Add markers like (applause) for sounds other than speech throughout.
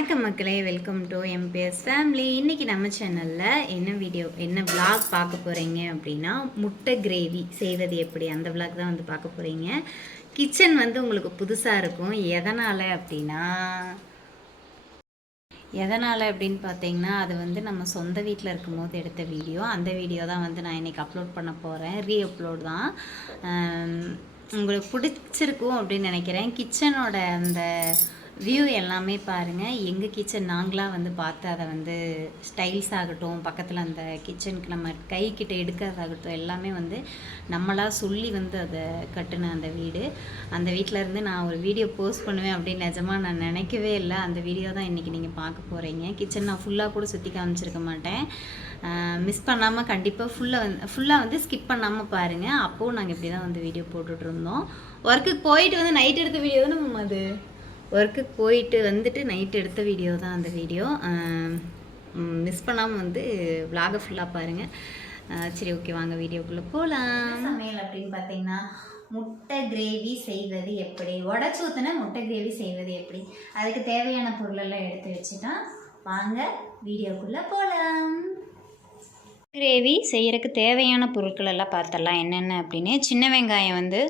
வணக்கம் மக்களே welcome to MBS family இன்றைக்கி நம்ம சேனலில் என்ன வீடியோ என்ன விளாக் பார்க்க போகிறீங்க அப்படின்னா முட்டை கிரேவி செய்வது எப்படி? அந்த விளாக் தான் வந்து பார்க்க போகிறீங்க கிச்சன் வந்து உங்களுக்கு புதுசாக இருக்கும். எதனால் அப்படின்னா எதனால் அப்படின்னு பார்த்தீங்கன்னா அது வந்து நம்ம சொந்த வீட்டில் இருக்கும்போது எடுத்த வீடியோ அந்த வீடியோ தான் வந்து நான் இன்றைக்கி அப்லோட் பண்ண போகிறேன் ரீ அப்லோட் தான் உங்களுக்கு பிடிச்சிருக்கும் அப்படின்னு நினைக்கிறேன். கிச்சனோட அந்த வியூ எல்லாமே பாருங்கள் எங்கள் கிச்சன் நாங்களாக வந்து பார்த்து அதை வந்து ஸ்டைல்ஸ் ஆகட்டும் பக்கத்தில் அந்த கிச்சனுக்கு நம்ம கைக்கிட்ட எடுக்கிறதாகட்டும் எல்லாமே வந்து நம்மளாக சொல்லி வந்து அதை கட்டின அந்த வீடு. அந்த வீட்டில் இருந்து நான் ஒரு வீடியோ போஸ்ட் பண்ணுவேன் அப்படின்னு நிஜமாக நான் நினைக்கவே இல்லை. அந்த வீடியோ தான் இன்றைக்கி நீங்கள் பார்க்க போகிறீங்க கிச்சன் நான் ஃபுல்லாக கூட சுற்றி காமிச்சிருக்க மாட்டேன். மிஸ் பண்ணாமல் கண்டிப்பாக ஃபுல்லாக வந்து ஃபுல்லாக வந்து ஸ்கிப் பண்ணாமல் பாருங்கள் அப்போது நாங்கள் இப்படி தான் வந்து வீடியோ போட்டுட்ருந்தோம் ஒர்க்குக்கு போயிட்டு வந்து நைட் எடுத்த வீடியோ தானே மேம் அது? ஒர்க்குக்கு போயிட்டு வந்துட்டு நைட் எடுத்த வீடியோ தான் அந்த வீடியோ மிஸ் பண்ணாமல் வந்து vlog ஃபுல்லாக பாருங்கள் சரி ஓகே வாங்க வீடியோக்குள்ளே போகலாம் சமையல் அப்படின்னு பார்த்தீங்கன்னா முட்டை கிரேவி செய்வது எப்படி? உடச்சி ஊற்றின முட்டை கிரேவி செய்வது எப்படி? அதுக்கு தேவையான பொருளெல்லாம் எடுத்து வச்சுட்டா வாங்க வீடியோக்குள்ளே போகலாம் கிரேவி செய்யறதுக்கு தேவையான பொருட்கள் எல்லாம் பார்த்தரலாம் என்னென்ன அப்படின்னு. சின்ன வெங்காயம் வந்து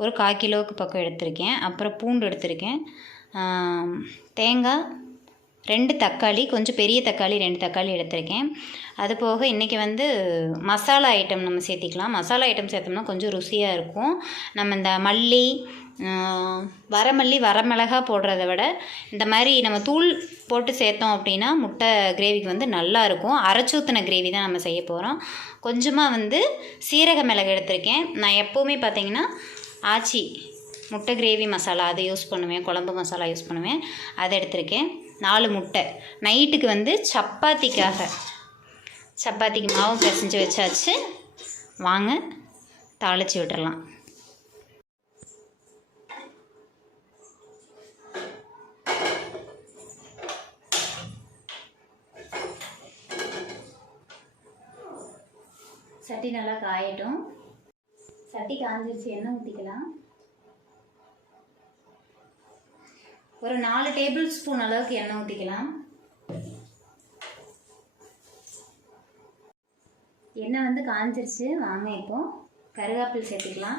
ஒரு கால் கிலோவுக்கு பக்கம் எடுத்திருக்கேன். அப்புறம் பூண்டு எடுத்திருக்கேன். தேங்காய் ரெண்டு தக்காளி கொஞ்சம் பெரிய தக்காளி ரெண்டு தக்காளி எடுத்திருக்கேன். அது போக இன்றைக்கி வந்து மசாலா ஐட்டம் நம்ம சேர்த்திக்கலாம். மசாலா ஐட்டம் சேர்த்தோம்னா கொஞ்சம் ருசியாக இருக்கும். நம்ம இந்த மல்லி வரமல்லி வரமிளகா போடுறத விட இந்த மாதிரி நம்ம தூள் போட்டு சேர்த்தோம் அப்படின்னா முட்டை கிரேவிக்கு வந்து நல்லா இருக்கும். அரைச்சூத்தின கிரேவி தான் நம்ம செய்ய போகிறோம் கொஞ்சமாக வந்து சீரக மிளகு எடுத்திருக்கேன். நான் எப்போவுமே பார்த்திங்கன்னா ஆச்சி முட்டை கிரேவி மசாலா அதை யூஸ் பண்ணுவேன் குழம்பு மசாலா யூஸ் பண்ணுவேன். அதை எடுத்திருக்கேன். நாலு முட்டை. நைட்டுக்கு வந்து சப்பாத்திக்காக சப்பாத்திக்கு மாவு பிசைஞ்சு வச்சாச்சு. வாங்க தாளித்து விட்டுறலாம். சட்டி நல்லா காயட்டும். சட்டி காஞ்சிருச்சு எண்ணெய் ஊற்றிக்கலாம் ஒரு நாலு டேபிள் ஸ்பூன் அளவுக்கு எண்ணெய் ஊற்றிக்கலாம் எண்ணெய் வந்து காஞ்சிருச்சு. வாங்க இப்போ கருவேப்பில் சேர்த்துக்கலாம்.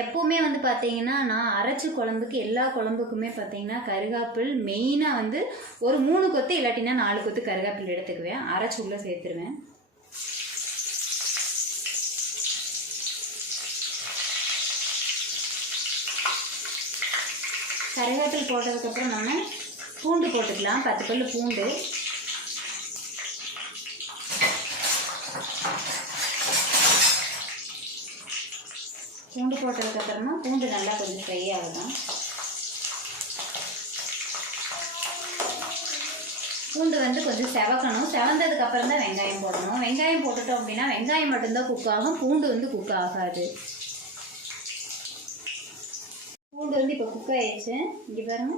எப்போவுமே வந்து பார்த்தீங்கன்னா நான் அரைச்சி குழம்புக்கு எல்லா குழம்புக்குமே பார்த்தீங்கன்னா கருகாப்பில் மெயினாக வந்து ஒரு மூணு கொத்து இல்லாட்டினா நாலு கொத்து கருகாப்பில் எடுத்துக்குவேன். அரைச்சி உள்ளே சேர்த்துருவேன். கருவேப்பில் போட்டதுக்கப்புறம் நம்ம பூண்டு போட்டுக்கலாம். பத்து பல் பூண்டு. பூண்டு போட்டதுக்கப்புறமா பூண்டு நல்லா கொஞ்சம் ஃப்ரை ஆகணும் பூண்டு வந்து கொஞ்சம் செவக்கணும். செவந்ததுக்கு அப்புறம் தான் வெங்காயம் போடணும். வெங்காயம் போட்டுட்டோம் அப்படின்னா வெங்காயம் மட்டும்தான் குக் ஆகும். பூண்டு வந்து குக் ஆகாது. பூண்டு வந்து இப்போ குக் ஆயிடுச்சு. இங்கே பாருங்க.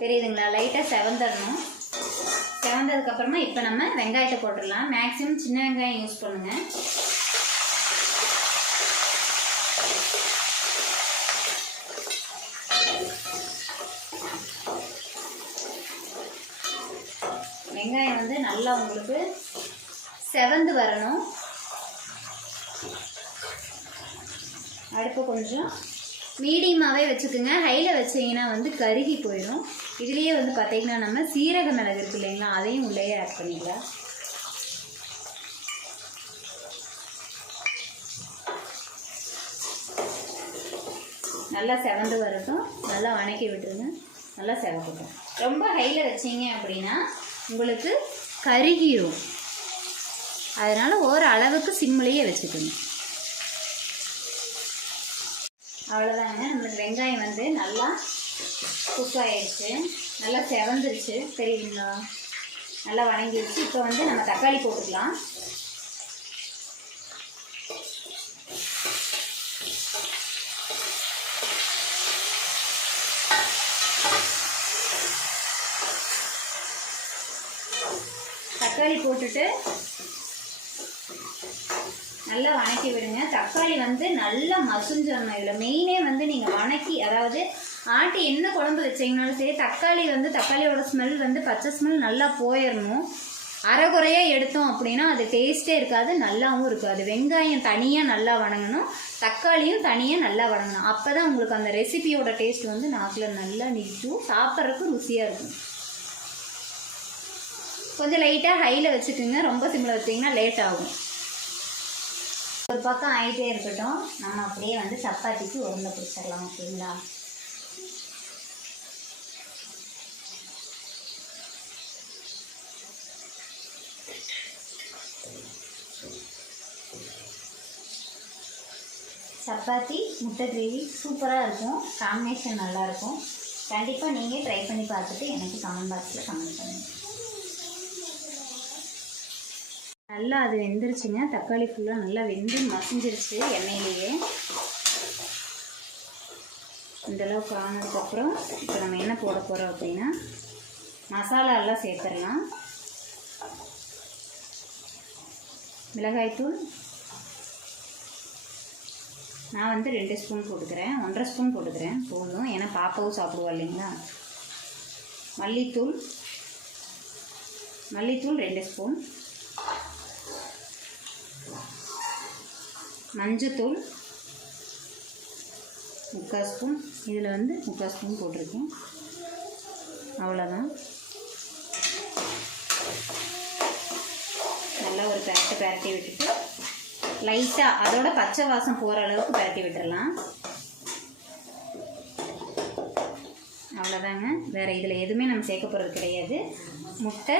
தெரியுதுங்களா? லைட்டாக செவந்தரணும் செவந்ததுக்கப்புறமா இப்போ நம்ம வெங்காயத்தை போட்டுடலாம். மேக்ஸிமம் சின்ன வெங்காயம் யூஸ் பண்ணுங்கள் வெங்காயம் வந்து நல்லா உங்களுக்கு செவந்து வரணும். அடுப்பு கொஞ்சம் மீடியமாகவே வச்சுக்கோங்க. ஹையில் வச்சீங்கன்னா வந்து கருகி போயிடும் இதுலேயே வந்து பார்த்திங்கன்னா நம்ம சீரக மிளகு இருக்கு இல்லைங்களா அதையும் உள்ளேயே ஆட் பண்ணிக்கலாம் நல்லா செவந்து வரட்டும். நல்லா வணக்கி விட்டுருங்க. நல்லா செவக்கட்டும். ரொம்ப ஹையில் வச்சீங்க அப்படின்னா உங்களுக்கு கருகிரும். அதனால் ஓரளவுக்கு சிம்மிலேயே வச்சுக்கணும் அவ்வளோதாங்க நம்மளுக்கு வெங்காயம் வந்து நல்லா குக் ஆகிடுச்சு நல்லா செவந்துருச்சு. தெரியுங்களா நல்லா வணங்கிடுச்சு. இப்போ வந்து நம்ம தக்காளி போட்டுக்கலாம். தக்காளி போட்டுட்டு நல்லா வணக்கி விடுங்க. தக்காளி வந்து நல்லா மசுஞ்சிடணும் இதில். மெயினே வந்து நீங்கள் வணக்கி அதாவது ஆட்டி என்ன குழம்பு வச்சிங்கனாலும் சரி தக்காளி வந்து தக்காளியோட ஸ்மெல் வந்து பச்சை ஸ்மெல் நல்லா போயிடணும் அரைகுறையாக எடுத்தோம் அப்படின்னா அது டேஸ்ட்டே இருக்காது நல்லாவும் இருக்காது. வெங்காயம் தனியாக நல்லா வணங்கணும். தக்காளியும் தனியாக நல்லா வணங்கணும். அப்போ தான் உங்களுக்கு அந்த ரெசிபியோட டேஸ்ட் வந்து நாக்கில் நல்லா நிற்கும். சாப்பிட்றதுக்கு ருசியாக இருக்கும். கொஞ்சம் லைட்டாக ஹையில் வச்சுக்கோங்க. ரொம்ப சிம்மில் வச்சிங்கன்னா லேட் ஆகும். ஒரு பக்கம் ஆகிட்டே இருக்கட்டும். நம்ம அப்படியே வந்து சப்பாத்திக்கு உருண்டை பிடிச்சிடலாம் ஓகேங்களா? சப்பாத்தி முட்டை கிரேவி சூப்பராக இருக்கும். காம்பினேஷன் நல்லாயிருக்கும் கண்டிப்பாக நீங்கள் ட்ரை பண்ணி பார்த்துட்டு எனக்கு கமெண்ட் பாக்ஸில் கமெண்ட் பண்ணுங்கள் நல்லா அது வெந்துருச்சுங்க. தக்காளி ஃபுல்லாக நல்லா வெந்து மசிஞ்சிருச்சு எண்ணெயிலேயே. இந்த அளவுக்கு ஆனதுக்கப்புறம் இப்போ நம்ம என்ன போட போகிறோம் அப்படின்னா மசாலா எல்லாம் சேர்த்துடலாம். மிளகாய்த்தூள் நான் வந்து ரெண்டு ஸ்பூன் போட்டுக்கிறேன். ஒன்றரை ஸ்பூன் போட்டுக்கிறேன். போதும். ஏன்னா பாப்பாவும் சாப்பிடுவா இல்லைங்களா? மல்லித்தூள். மல்லித்தூள் ரெண்டு ஸ்பூன் மஞ்சத்தூள் முக்கால் ஸ்பூன். இதில் வந்து முக்கால் ஸ்பூன் போட்டிருக்கேன் அவ்வளோதான். நல்லா ஒரு பேரட்டை பேரட்டி விட்டுட்டு லைட்டாக அதோட பச்சை வாசம் போகிற அளவுக்கு பரட்டி விட்டுடலாம். அவ்வளோதாங்க. வேறு இதில் எதுவுமே நம்ம சேர்க்க போகிறது கிடையாது. முட்டை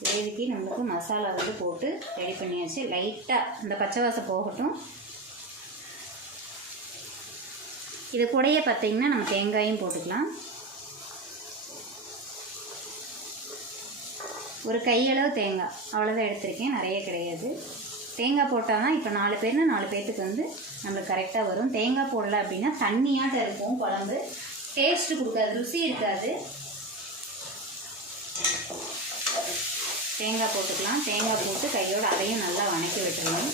கிரேவிக்கு நம்மளுக்கு மசாலா வந்து போட்டு ரெடி பண்ணியாச்சு. லைட்டாக அந்த பச்சை வாசம் போகட்டும். இது கூடயே பார்த்தீங்கன்னா நம்ம தேங்காயும் போட்டுக்கலாம். ஒரு கையளவு தேங்காய். அவ்வளோதான் எடுத்திருக்கேன். நிறைய கிடையாது. தேங்காய் போட்டால் தான் இப்போ நாலு பேர்னா நாலு பேர்த்துக்கு வந்து நம்மளுக்கு கரெக்டாக வரும். தேங்காய் போடல அப்படின்னா தண்ணியாக இருக்கும் குழம்பு. டேஸ்ட்டு கொடுக்காது ருசி இருக்காது. தேங்காய் போட்டுக்கலாம். தேங்காய் போட்டு கையோடு அதையும் நல்லா வணக்கி விட்டுருவோம்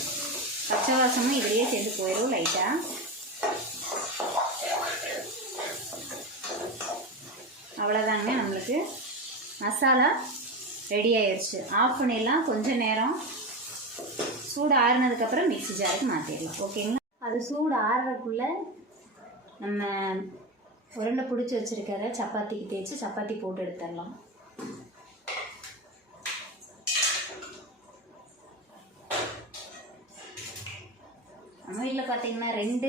பச்சை வாசமும் இதுலேயே சேர்ந்து போயிடும் லைட்டாக அவ்வளோதாங்க நம்மளுக்கு. மசாலா ரெடி ஆயிடுச்சு ஆஃப் பண்ணிடலாம். கொஞ்சம் நேரம் சூடு ஆறுனதுக்கப்புறம் மிக்சி ஜாருக்கு மாற்றிடலாம் ஓகேங்களா அது சூடு ஆறுறதுக்குள்ளே நம்ம உருண்டை பிடிச்சி வச்சுருக்கிற சப்பாத்திக்கு தேய்ச்சி சப்பாத்தி போட்டு எடுத்துடலாம். நம்ம வீட்டில் பார்த்தீங்கன்னா ரெண்டு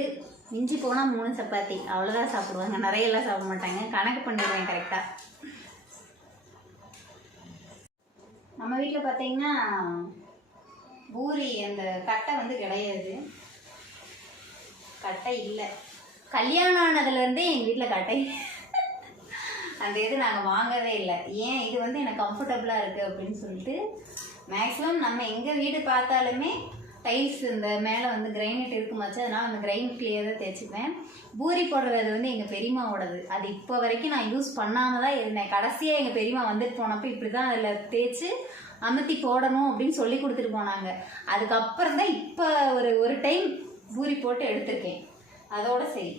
மிஞ்சி போனால் மூணு சப்பாத்தி. அவ்வளோதான் சாப்பிடுவாங்க. நிறையெல்லாம் சாப்பிட மாட்டாங்க. கணக்கு பண்ணிடுவேன் கரெக்டாக நம்ம வீட்டில் பார்த்தீங்கன்னா பூரி அந்த கட்டை வந்து கிடையாது. கட்டை இல்லை. கல்யாணம் ஆனதுலேருந்தே எங்கள் வீட்டில் கட்டை. அந்த இது நாங்கள் வாங்கவே இல்லை. ஏன்? இது வந்து எனக்கு கம்ஃபர்டபுளாக இருக்குது அப்படின்னு சொல்லிட்டு மேக்ஸிமம் நம்ம எங்கள் வீடு பார்த்தாலுமே டைல்ஸ் இந்த மேலே வந்து கிரைனைட் இருக்குமாச்சு அதனால் அந்த கிரைனைட்லேயே தான் தேய்ச்சிப்பேன் பூரி போடுறது வந்து எங்கள் பெரியம்மாவோடது. அது இப்போ வரைக்கும் நான் யூஸ் பண்ணாமல் தான் இருந்தேன். கடைசியாக எங்கள் பெரியம்மா வந்துட்டு போனப்போ இப்படி தான் அதில் தேய்ச்சி அமுத்தி போடணும் அப்படின்னு சொல்லி கொடுத்துட்டு போனாங்க. அதுக்கப்புறம் தான் இப்போ ஒரு ஒரு டைம் பூரி போட்டு எடுத்திருக்கேன். அதோட சரி.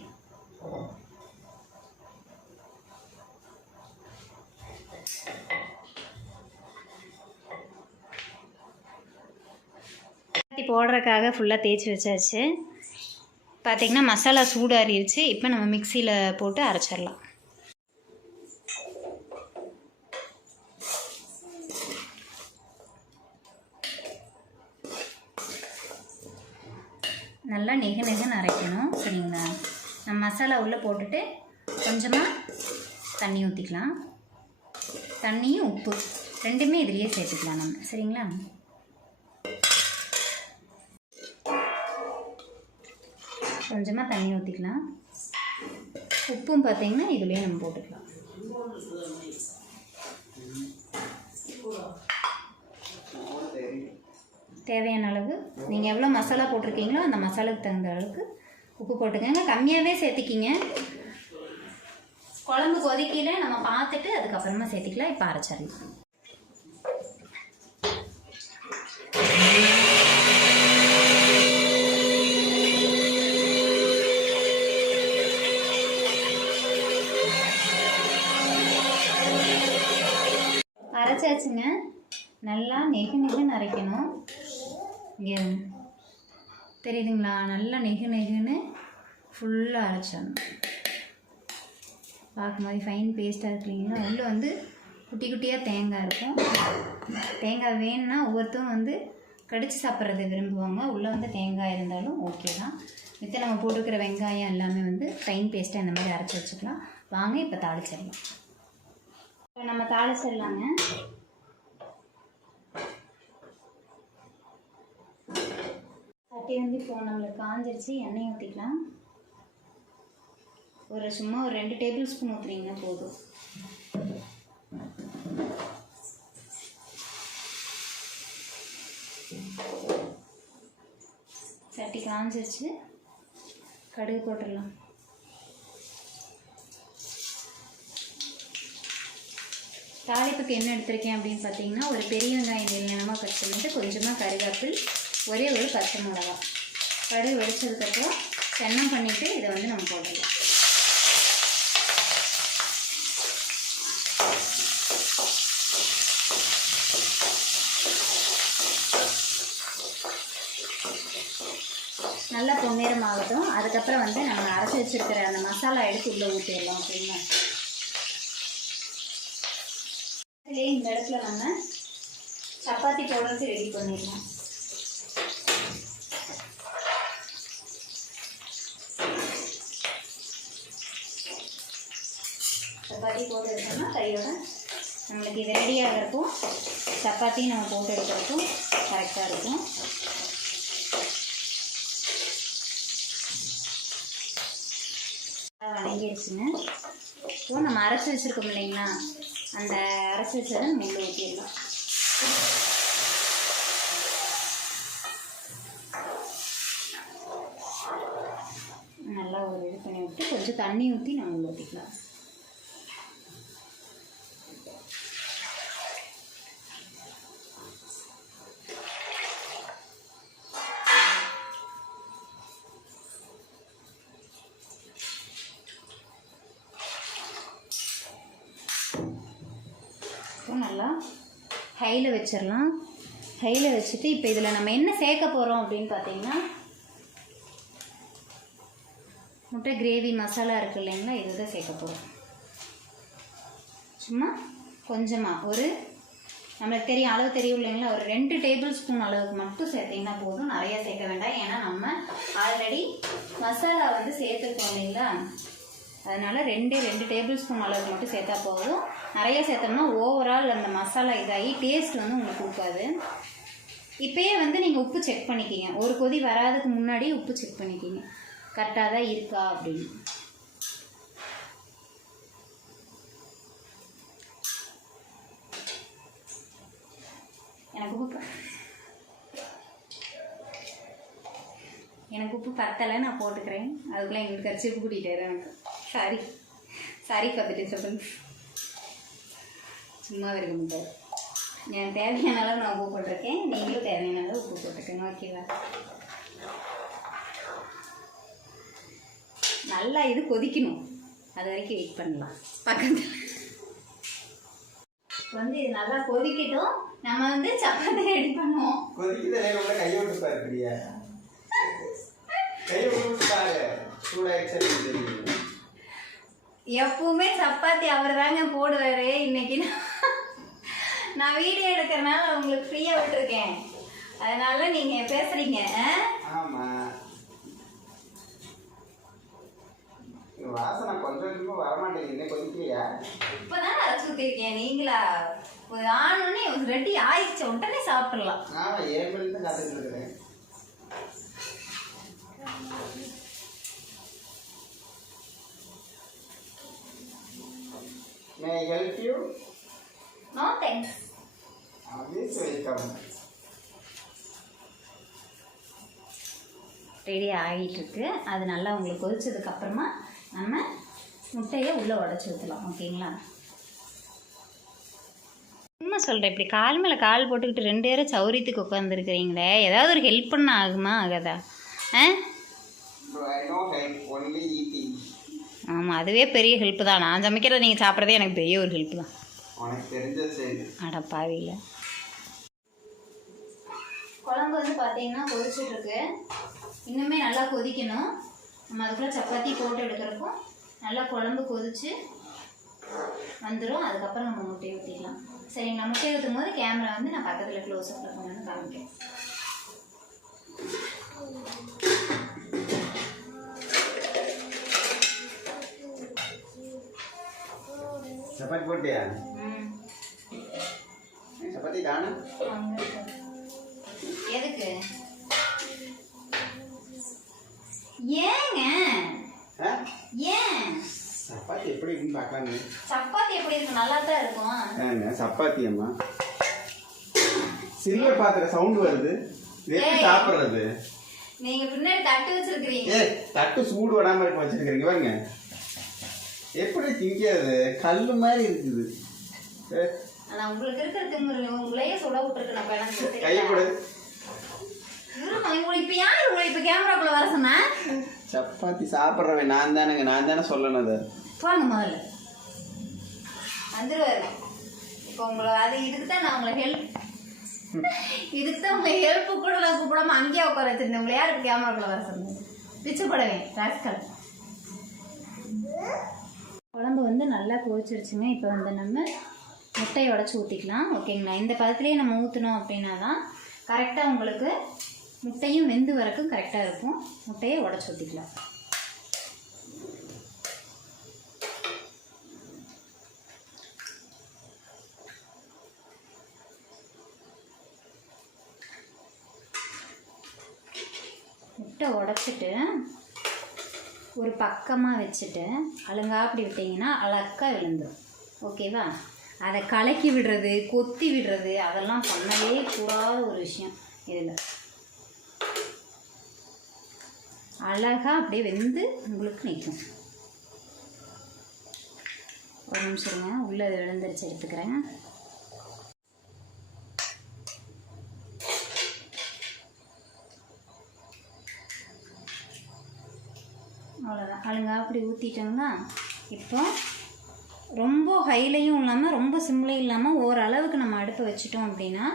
சப்பாத்தி போடுறதுக்காக ஃபுல்லாக தேய்ச்சி வச்சாச்சு. பார்த்திங்கன்னா மசாலா சூடாறிடுச்சு. இப்போ நம்ம மிக்சியில் போட்டு அரைச்சிடலாம். நல்லா நெக நெகன்னு அரைக்கணும். சரிங்களா நம்ம மசாலா உள்ளே போட்டுட்டு கொஞ்சமாக தண்ணி ஊற்றிக்கலாம் தண்ணியும் உப்பு. ரெண்டுமே இதுலேயே சேர்த்துக்கலாம் நம்ம. சரிங்களா? கொஞ்சமாக தண்ணி ஊற்றிக்கலாம் உப்பும் பார்த்தீங்கன்னா இதுலேயே நம்ம போட்டுக்கலாம். தேவையான அளவு நீங்கள் எவ்வளோ மசாலா போட்டிருக்கீங்களோ அந்த மசாலாவுக்கு தகுந்த அளவுக்கு உப்பு போட்டுக்கோங்க. கம்மியாகவே சேர்த்திக்கிங்க. குழம்பு கொதிக்கல நம்ம பார்த்துட்டு அதுக்கப்புறமா சேர்த்திக்கலாம். இப்போ அரைச்சிடலாம். அரைச்சாச்சுங்க நல்லா நெகு நெகுன்னு அரைக்கணும் இங்கே தெரியுதுங்களா? நல்லா நெகு நெகுன்னு ஃபுல்லாக அரைச்சிடணும். பார்க்கும்போது ஃபைன் பேஸ்ட்டாக இருக்கு உள்ளே வந்து குட்டி குட்டியாக தேங்காய் இருக்கும். தேங்காய் வேணும்னா ஒவ்வொருத்தரும் வந்து கடிச்சு சாப்பிட்றத விரும்புவாங்க. உள்ளே வந்து தேங்காய் இருந்தாலும் ஓகே தான். மித்த நம்ம போட்டுக்கிற வெங்காயம் எல்லாமே வந்து ஃபைன் பேஸ்ட்டாக இந்த மாதிரி அரைச்சி வச்சுக்கலாம். வாங்க இப்போ தாளிச்சிடலாம். இப்போ நம்ம தாளிச்சிடலாங்க. சட்டி வந்து இப்போ நம்மளுக்கு காஞ்சிருச்சு எண்ணெய் ஊற்றிக்கலாம் ஒரு சும்மா ஒரு ரெண்டு டேபிள் ஸ்பூன் ஊற்றுனீங்கன்னா போதும். சட்டி காஞ்சிருச்சு. கடுகு போட்டுடலாம். தாளிப்புக்கு என்ன எடுத்திருக்கேன் அப்படின்னு பார்த்தீங்கன்னா ஒரு பெரிய வெங்காயம் நீளமாக கட் பண்ணிட்டு கொஞ்சமாக கருவேப்பில் ஒரே ஒரு பச்சை மிளகா. கடுகு வெடிச்சதுக்கப்புறம் சென்னம் பண்ணிவிட்டு இதை வந்து நம்ம போடலாம் நல்லா பொன்னேறம் ஆகட்டும் அதுக்கப்புறம் வந்து நம்ம அரைச்சி வச்சிருக்கிற அந்த மசாலா எடுத்து உள்ளே ஊற்றிடலாம் அப்படின்னா. இதுலேயே இந்த இடத்துல நம்ம சப்பாத்தி போடுறது ரெடி பண்ணிடலாம் சப்பாத்தி போட்டு எடுத்தோம்னா கையோட நம்மளுக்கு இது ரெடியாக இருக்கும் சப்பாத்தி நம்ம போட்டு எடுக்கிறதுக்கும் கரெக்டாக இருக்கும். வணங்கிடுச்சுங்க இப்போ நம்ம அரைச்சி வச்சுருக்கோம் இல்லைங்களா? அந்த அரைச்சி வச்சதை நம்ம உள்ள ஊற்றிடலாம் நல்லா ஒரு இது பண்ணி விட்டு கொஞ்சம் தண்ணி ஊற்றி நம்ம ஊற்றிக்கலாம் ஹையில் வச்சிடலாம் ஹையில் வச்சுட்டு இப்போ இதில் நம்ம என்ன சேர்க்க போகிறோம் அப்படின்னு பார்த்தீங்கன்னா முட்டை கிரேவி மசாலா இருக்கு இல்லைங்களா இதுதான் சேர்க்க போகிறோம் சும்மா கொஞ்சமாக ஒரு நம்மளுக்கு தெரியும் அளவு தெரியும் இல்லைங்களா ஒரு ரெண்டு டேபிள் ஸ்பூன் அளவுக்கு மட்டும் சேர்த்திங்கன்னா போதும். நிறைய சேர்க்க வேண்டாம். ஏன்னா நம்ம ஆல்ரெடி மசாலா வந்து சேர்த்துருக்கோம் இல்லைங்களா? அதனால் ரெண்டே ரெண்டு டேபிள் ஸ்பூன் அளவுக்கு மட்டும் சேர்த்தா போதும். நிறைய சேர்த்தோம்னா ஓவரால் அந்த மசாலா இதாகி டேஸ்ட் வந்து உங்களுக்கு கொடுக்காது. இப்போயே வந்து நீங்கள் உப்பு செக் பண்ணிக்கிங்க. ஒரு கொதி வராதுக்கு முன்னாடி உப்பு செக் பண்ணிக்கிங்க. கரெக்டாக தான் இருக்கா அப்படின்னு. எனக்கு உப்பு எனக்கு உப்பு பத்தலை நான் போட்டுக்கிறேன். அதுக்குள்ளே எங்கள் வீட்டுக்கார சிப்பு கூட்டிகிட்டே எனக்கு. சாரி. சாரி பார்த்துட்டு சொல்லுங்க சும்மா இருக்க முடியாது எனக்கு தேவையான அளவு நான் உப்பு போட்டிருக்கேன். நீங்களும் தேவையான அளவு உப்பு போட்டிருக்கேன் ஓகேவா நல்லா இது கொதிக்கணும். அது வரைக்கும் வெயிட் பண்ணலாம். பக்கத்தில். வந்து இது நல்லா கொதிக்கட்டும். நம்ம வந்து சப்பாத்தி ரெடி பண்ணுவோம். கொதிக்குது கையை விட்டு பாருக்கிறியா பிரியா கையை விட்டு பாரு சூடாயிடுச்சு தெரியும் எப்பவுமே சப்பாத்தி அவர் தாங்க போடுவாரு. இன்னைக்கு நான் வீடியோ எடுக்கிறனால உங்களுக்கு ஃப்ரீயாக விட்டுருக்கேன். அதனால ஆமா. இந்த வாசனை கொஞ்சம் கொஞ்சமா வரமாட்டேங்குது. கொதிக்கலையா இப்போ தான் அரைச்சி ஊற்றிருக்கேன் நீங்களா? ஆனோடனே ரெடி ஆயிடுச்சு. உடனே சாப்பிட்றலாம் ஆமா ஏழு மணி தான் காத்துட்டு இருக்கிறேன்? May I help you? No thanks Always welcome. Ready ஆகிட்டு இருக்கு அது நல்லா உங்களுக்கு கொதிச்சதுக்கு அப்புறமா நம்ம முட்டையை உள்ளே உடச்சி ஊற்றலாம் ஓகேங்களா? சும்மா சொல்கிறேன் இப்படி கால் மேலே கால் போட்டுக்கிட்டு ரெண்டு பேரும் சௌரியத்துக்கு உட்காந்துருக்குறீங்களே ஏதாவது ஒரு ஹெல்ப் பண்ண ஆகுமா ஆகாதா? ஆ? ஆமாம் அதுவே பெரிய ஹெல்ப் தான். நான் சமைக்கிறத நீங்கள் சாப்பிட்றதே எனக்கு பெரிய ஒரு ஹெல்ப் தான். உனக்கு பாவியில் குழம்பு வந்து பார்த்தீங்கன்னா கொதிச்சுட்டு இருக்கு இன்னுமே நல்லா கொதிக்கணும். நம்ம அதுக்குள்ளே சப்பாத்தி போட்டு எடுக்கிறப்போ நல்லா குழம்பு கொதிச்சு வந்துடும் அதுக்கப்புறம் நம்ம முட்டையை ஊற்றிக்கலாம் சரிங்களா முட்டையை ஊற்றும் போது கேமரா வந்து நான் பக்கத்தில் க்ளோஸ் கொண்டு வந்து காமிக்கிறேன். சப்பாத்தி போட்டியா சப்பாத்தி தானே. எதுக்கு? ஏங்க? ஏன்? சப்பாத்தி எப்படி இருக்குன்னு பார்க்கலாங்க சப்பாத்தி எப்படி இருக்கு? நல்லா தான் இருக்கும் சப்பாத்தி அம்மா. சில்வர் பாத்திர சவுண்ட் வருது. எப்படி. சாப்பிட்றது. நீங்க பின்னாடி தட்டு வச்சிருக்கிறீங்க. ஏ தட்டு சூடு விடாம இருக்க வச்சிருக்கீங்க பாருங்க. எப்படி திங்காது கல்லு மாதிரி இருக்குது. ஆனா உங்களுக்கு இருக்கிற திமுரு உங்களையே சுட விட்டுருக்கு நான் பிணந்து கையை கொடு. இருமா உங்களை இப்ப யார்? உங்களை இப்ப கேமராக்குள்ள வர சொன்னா? சப்பாத்தி சாப்பிட்றவன் நான் தானேங்க. நான் தானே சொல்லணும் அதை. போங்க முதல்ல. வந்துருவாரு. இப்போ உங்களை அது இதுக்கு தான் நான் உங்களை ஹெல்ப் இதுக்கு தான் உங்களை ஹெல்ப் கூட நான் கூப்பிடாம அங்கேயே உட்கார வச்சிருந்தேன். உங்களை யாருக்கு கேமராக்குள்ள வர சொன்னேன் பிச்சுப்படவேன் ராஸ்கல் வந்து நல்லா கொதிச்சிருச்சுங்க. இப்போ வந்து நம்ம முட்டையை உடச்சி ஊற்றிக்கலாம் ஓகேங்களா? இந்த பதத்துலேயே நம்ம ஊற்றினோம் அப்படின்னா தான் கரெக்டாக உங்களுக்கு முட்டையும் வெந்து வரக்கும் கரெக்டாக இருக்கும். முட்டையை உடச்சி ஊற்றிக்கலாம் முட்டை உடச்சிட்டு ஒரு பக்கமாக வச்சுட்டு அழுங்காப்படி விட்டிங்கன்னா அழக்காக விழுந்துடும் ஓகேவா? அதை கலக்கி விடுறது கொத்தி விடுறது அதெல்லாம் பண்ணவே கூடாத ஒரு விஷயம் இதில். அழகாக அப்படியே வெந்து உங்களுக்கு நிற்கும். ஒரு நிமிஷம் இருங்க. உள்ளே விழுந்துருச்சு எடுத்துக்கிறேன் அவ்வளோதான் அழுங்க அப்படி ஊற்றிட்டோம்னா இப்போ ரொம்ப ஹைலையும் இல்லாமல் ரொம்ப சிம்லையும் இல்லாமல் ஓரளவுக்கு நம்ம அடுப்பை வச்சுட்டோம் அப்படின்னா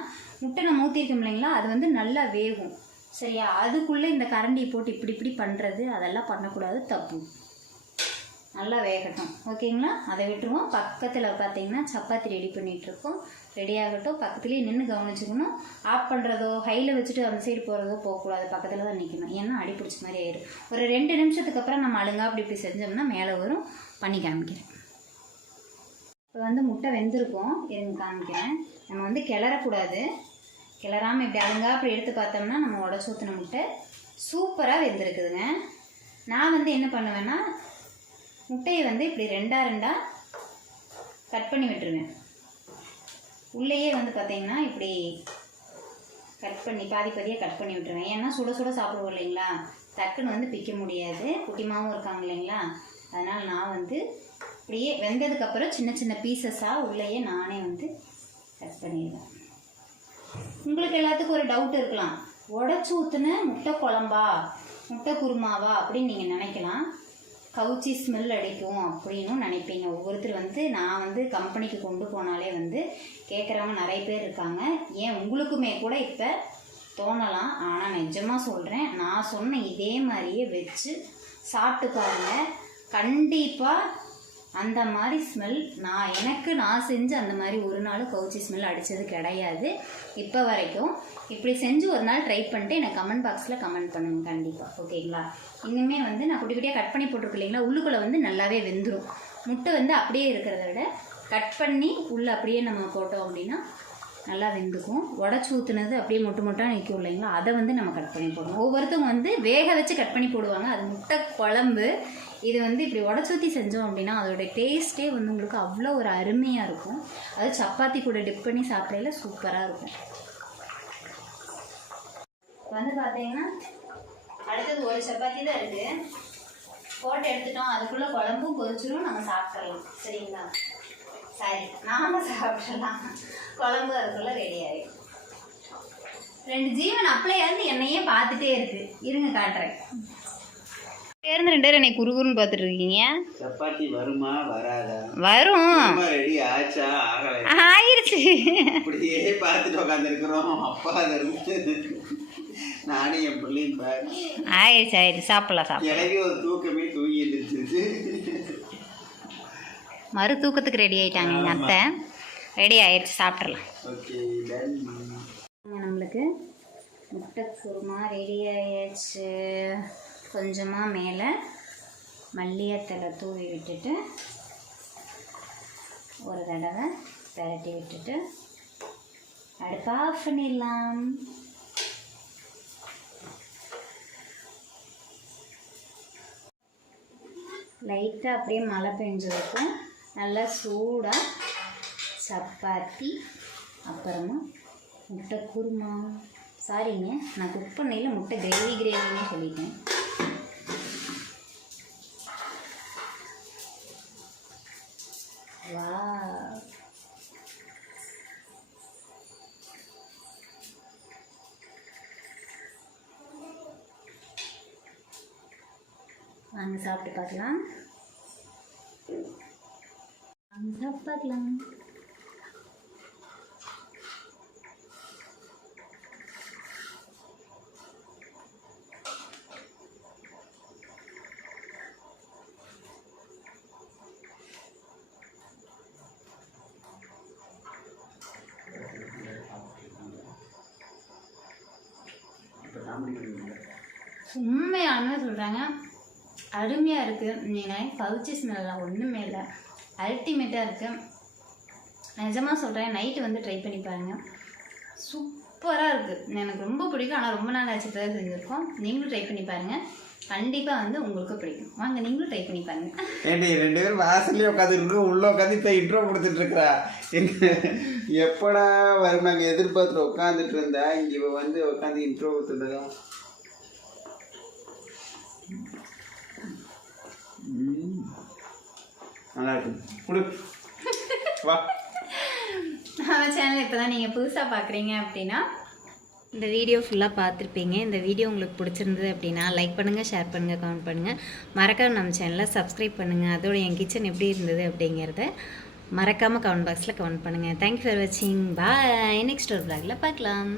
முட்டை நம்ம ஊற்றிருக்கோம் இல்லைங்களா? அது வந்து நல்லா வேகும். சரியா? அதுக்குள்ளே இந்த கரண்டி போட்டு இப்படி இப்படி பண்ணுறது அதெல்லாம் பண்ணக்கூடாது தப்பு. நல்லா வேகட்டும். ஓகேங்களா? அதை விட்டுருவோம். பக்கத்தில் பார்த்தீங்கன்னா சப்பாத்தி ரெடி பண்ணிகிட்ருக்கோம் ரெடி ஆகட்டும். பக்கத்துலேயே நின்று கவனிச்சுக்கணும். ஆஃப் பண்ணுறதோ ஹையில் வச்சுட்டு அந்த சைடு போகிறதோ போகக்கூடாது. பக்கத்தில் தான் நிற்கணும் ஏன்னா அடி பிடிச்ச மாதிரி ஆயிடும். ஒரு ரெண்டு நிமிஷத்துக்கு அப்புறம் நம்ம அழுங்கா அப்படி இப்படி செஞ்சோம்னா மேலே வரும். பண்ணி காமிக்கிறேன். இப்போ வந்து முட்டை வெந்திருக்கோம். இருங்க காமிக்கிறேன். நம்ம வந்து கிளறக்கூடாது. கிளறாமல் இப்படி அழுங்கா அப்படி எடுத்து பார்த்தோம்னா நம்ம உடச்சி ஊற்றின முட்டை சூப்பராக வெந்திருக்குதுங்க. நான் வந்து என்ன பண்ணுவேன்னா முட்டையை வந்து இப்படி ரெண்டாக ரெண்டாக கட் பண்ணி விட்டுருவேன் உள்ளேயே வந்து பார்த்தீங்கன்னா இப்படி கட் பண்ணி பாதி பாதியாக கட் பண்ணி விட்டுருவேன் ஏன்னா சுட சுட சாப்பிடுவோம் இல்லைங்களா? டக்குன்னு வந்து பிக்க முடியாது. குட்டிமாவும் இருக்காங்க இல்லைங்களா? அதனால் நான் வந்து இப்படியே வெந்ததுக்கப்புறம் சின்ன சின்ன பீசஸாக உள்ளேயே நானே வந்து கட் பண்ணிடுவேன். உங்களுக்கு எல்லாத்துக்கும் ஒரு டவுட் இருக்கலாம். உடச்சி ஊற்றுன முட்டை குழம்பா? முட்டை குருமாவா? அப்படின்னு நீங்கள் நினைக்கலாம். கவுச்சி ஸ்மெல் அடிக்கும் அப்படின்னும் நினைப்பீங்க. ஒவ்வொருத்தர் வந்து நான் வந்து கம்பெனிக்கு கொண்டு போனாலே வந்து கேட்குறவங்க நிறைய பேர் இருக்காங்க. ஏன் உங்களுக்குமே கூட இப்போ தோணலாம். ஆனால் நிஜமாக சொல்கிறேன் நான் சொன்ன இதே மாதிரியே வச்சு சாப்பிட்டு பாருங்கள் கண்டிப்பாக அந்த மாதிரி ஸ்மெல் நான் எனக்கு நான் செஞ்சு அந்த மாதிரி ஒரு நாள் கவுச்சி ஸ்மெல் அடித்தது கிடையாது. இப்போ வரைக்கும். இப்படி செஞ்சு ஒரு நாள் ட்ரை பண்ணிட்டு எனக்கு கமெண்ட் பாக்ஸில் கமெண்ட் பண்ணுங்க கண்டிப்பாக ஓகேங்களா? இன்னுமே வந்து நான் குட்டி குட்டியாக கட் பண்ணி போட்டிருக்கு இல்லைங்களா? உள்ளுக்குள்ளே வந்து நல்லாவே வெந்துடும் முட்டை வந்து அப்படியே இருக்கிறத விட கட் பண்ணி உள்ளே அப்படியே நம்ம போட்டோம் அப்படின்னா நல்லா வெந்துக்கும். உடச்சி ஊற்றுனது அப்படியே மொட்டு மொட்டாக நிற்கும் இல்லைங்களா? அதை வந்து நம்ம கட் பண்ணி போடணும். ஒவ்வொருத்தவங்க வந்து வேக வச்சு கட் பண்ணி போடுவாங்க. அது முட்டை குழம்பு. இது வந்து இப்படி உடச்சி ஊற்றி செஞ்சோம் அப்படின்னா அதோட டேஸ்ட்டே வந்து உங்களுக்கு அவ்வளோ ஒரு அருமையாக இருக்கும். அது சப்பாத்தி கூட டிப் பண்ணி சாப்பிடையில சூப்பராக இருக்கும். வந்து பார்த்தீங்கன்னா அடுத்தது ஒரு சப்பாத்தி தான் இருக்குது போட்டு எடுத்துட்டோம். அதுக்குள்ளே குழம்பும் கொதிச்சிரும் நம்ம சாப்பிட்றலாம் சரிங்களா? சரி. நாம சாப்பிட்றலாம் குழம்பு அதுக்குள்ளே ரெடி ஆகிடும் ரெண்டு ஜீவன் அப்ளை வந்து என்னையே பார்த்துட்டே இருக்கு. இருங்க காட்டுறேன். பேருந்து ரெண்டு பேரும் என்னை குறுகுறுன்னு பார்த்துட்டு இருக்கீங்க சப்பாத்தி வருமா வராதா? வரும். ரெடி ஆச்சா ஆகலை ஆயிருச்சு. அப்படியே பார்த்துட்டு உட்காந்துருக்குறோம் அப்பா நானும் என் பிள்ளையும் பாரு. ஆயிடுச்சு ஆயிடுச்சு சாப்பிடலாம் சாப்பிடலாம். எனக்கு ஒரு தூக்கமே தூங்கி எழுந்திரிச்சிருச்சு மறு தூக்கத்துக்கு ரெடி ஆயிட்டாங்க எங்கள் அத்தை. ரெடி ஆயிடுச்சு சாப்பிட்றலாம் நம்மளுக்கு முட்டை குருமா ரெடி ஆயாச்சு கொஞ்சமாக மேலே மல்லியத்தலை தூவி விட்டுட்டு ஒரு தடவை பெரட்டி விட்டுட்டு அடுப்பு ஆஃப் பண்ணிடலாம். லைட்டாக அப்படியே மழை பெஞ்சிருக்கும் நல்லா சூடாக சப்பாத்தி அப்புறமா முட்டை குருமா. சாரிங்க நான் குக் பண்ணையில் முட்டை கிரேவி கிரேவின்னு சொல்லிட்டேன். சாப்பிட்டு பார்க்கலாம். சாப்பிட்டு பார்க்கலாம். உண்மையானு சொல்கிறாங்க அருமையாக இருக்குது நீங்கள் பவுச்சி ஸ்மெல்லாம் ஒன்றுமே இல்லை. அல்டிமேட்டாக இருக்குது நிஜமாக சொல்கிறேன் நைட்டு வந்து ட்ரை பண்ணி பாருங்கள் சூப்பராக இருக்குது எனக்கு ரொம்ப பிடிக்கும். ஆனால் ரொம்ப நாள் ஆச்சு தான் செஞ்சுருக்கோம். நீங்களும் ட்ரை பண்ணி பாருங்கள் கண்டிப்பாக வந்து உங்களுக்கு பிடிக்கும். வாங்க நீங்களும் ட்ரை பண்ணி பாருங்கள் ஏண்டி ரெண்டு பேரும் வாசல்லே உட்காந்துருக்கோம் உள்ளே உட்காந்து இப்போ இன்ட்ரோ கொடுத்துட்டு இருக்கிறா எப்படா வரும் நாங்கள் எதிர்பார்த்துட்டு உட்காந்துட்டு இருந்தா இங்கே வந்து உட்காந்து இன்ட்ரோ கொடுத்துட்டு நல்லா இருக்கு கொடு. (laughs) வா. நம்ம சேனல் இப்போ தான் நீங்கள் புதுசாக பார்க்குறீங்க அப்படின்னா இந்த வீடியோ ஃபுல்லாக பார்த்துருப்பீங்க. இந்த வீடியோ உங்களுக்கு பிடிச்சிருந்தது அப்படின்னா லைக் பண்ணுங்கள் ஷேர் பண்ணுங்கள் கமெண்ட் பண்ணுங்கள் மறக்காம நம்ம சேனலை சப்ஸ்கிரைப் பண்ணுங்கள் அதோட என் கிச்சன் எப்படி இருந்தது அப்படிங்கிறத மறக்காமல் கமெண்ட் பாக்ஸில் கமெண்ட் பண்ணுங்கள் தேங்க்யூ ஃபார் வாட்சிங் பாய் நெக்ஸ்ட் ஒரு vlogல பார்க்கலாம்.